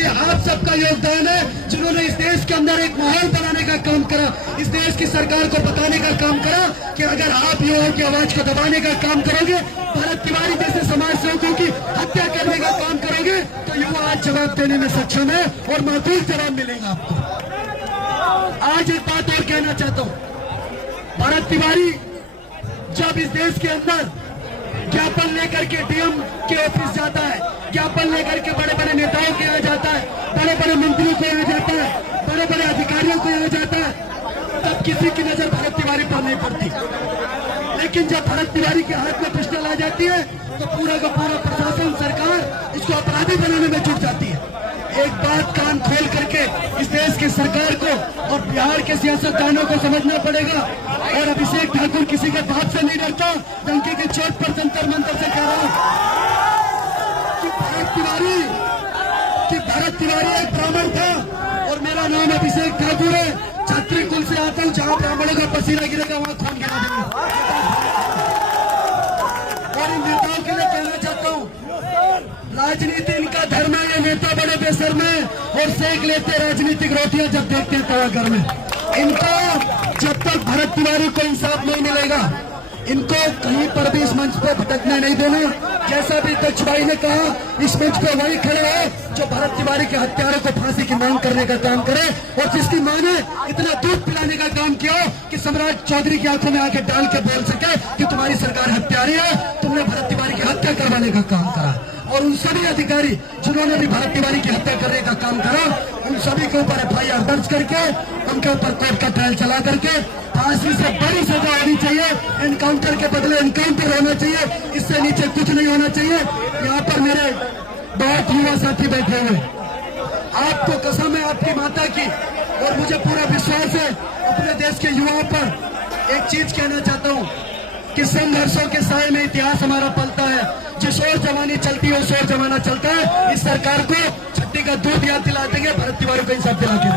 ये आप सबका योगदान है जिन्होंने इस देश के अंदर एक माहौल बनाने का काम करा, इस देश की सरकार को बताने का काम करा कि अगर आप युवाओं की आवाज को दबाने का काम करोगे, भरत तिवारी जैसे समाज सेवकों की हत्या करने का काम करोगे, तो युवा आज जवाब देने में सक्षम है और मातूल जवाब मिलेगा आपको। आज एक बात और कहना चाहता हूं, भरत तिवारी जब इस देश के अंदर ज्ञापन लेकर के डीएम के ऑफिस जाता है, ज्ञापन लेकर के बड़े बड़े नेताओं के यहाँ जाता है, बड़े बड़े मंत्रियों को यहाँ जाता है, बड़े बड़े अधिकारियों को यहाँ जाता है, तब किसी की नजर भरत तिवारी पर नहीं पड़ती। लेकिन जब भरत तिवारी के हाथ में पिस्टल आ जाती है तो पूरा का पूरा प्रशासन, सरकार इसको अपराधी बनाने में जुट जाती है। एक बात कान खोल करके इस देश की सरकार को और बिहार के सियासतदानों को समझना पड़ेगा। और अभिषेक ठाकुर किसी के बात से नहीं डरता, डंकी की चोट पर जंतर मंतर से कह रहा हूं कि भरत तिवारी एक ब्राह्मण था और मेरा नाम अभिषेक ठाकुर है, छत्री कुल से आता हूं, जहां ब्राह्मणों का पसीना गिरेगा वहां खून गिरा देंगे। और इन नेताओं के लिए कहना चाहता हूं, राजनीति इनका धर्म है, ये नेता बड़े बेशर्म है और सेक लेते राजनीतिक रोटियां जब देखते हैं तवागर में। इनको जब तक भरत तिवारी को इंसाफ नहीं मिलेगा, इनको कहीं पर भी इस मंच पर भटकने नहीं देना। जैसा भी अध्यक्ष भाई ने कहा, इस मंच पर वही खड़े हैं जो भरत तिवारी के हत्यारों को फांसी की मांग करने का काम करे और जिसकी मां ने इतना दूध पिलाने का काम किया कि सम्राट चौधरी की आंखों में आके डाल के बोल सके कि तुम्हारी सरकार हत्यारी है, तुमने भरत तिवारी की हत्या करवाने का काम करा। और उन सभी अधिकारी जिन्होंने भी भरत तिवारी की हत्या करने का काम करा, उन सभी के ऊपर एफआईआर दर्ज करके उनके ऊपर कोर्ट का ट्रायल चला करके फांसी से बड़ी सजा होनी चाहिए। एनकाउंटर के बदले एनकाउंटर होना चाहिए, इससे नीचे कुछ नहीं होना चाहिए। यहाँ पर मेरे बहुत युवा साथी बैठे हुए, आपको कसम है आपकी माता की और मुझे पूरा विश्वास है अपने देश के युवाओं पर। एक चीज कहना चाहता हूँ कि संघर्षों के साए में इतिहास हमारा पलता है। जिस ओर जमानी चलती है उस ओर जमाना चलता है। इस सरकार को छट्टी का दूध याद दिला देंगे, भरत तिवारी को इंसाफ दिला के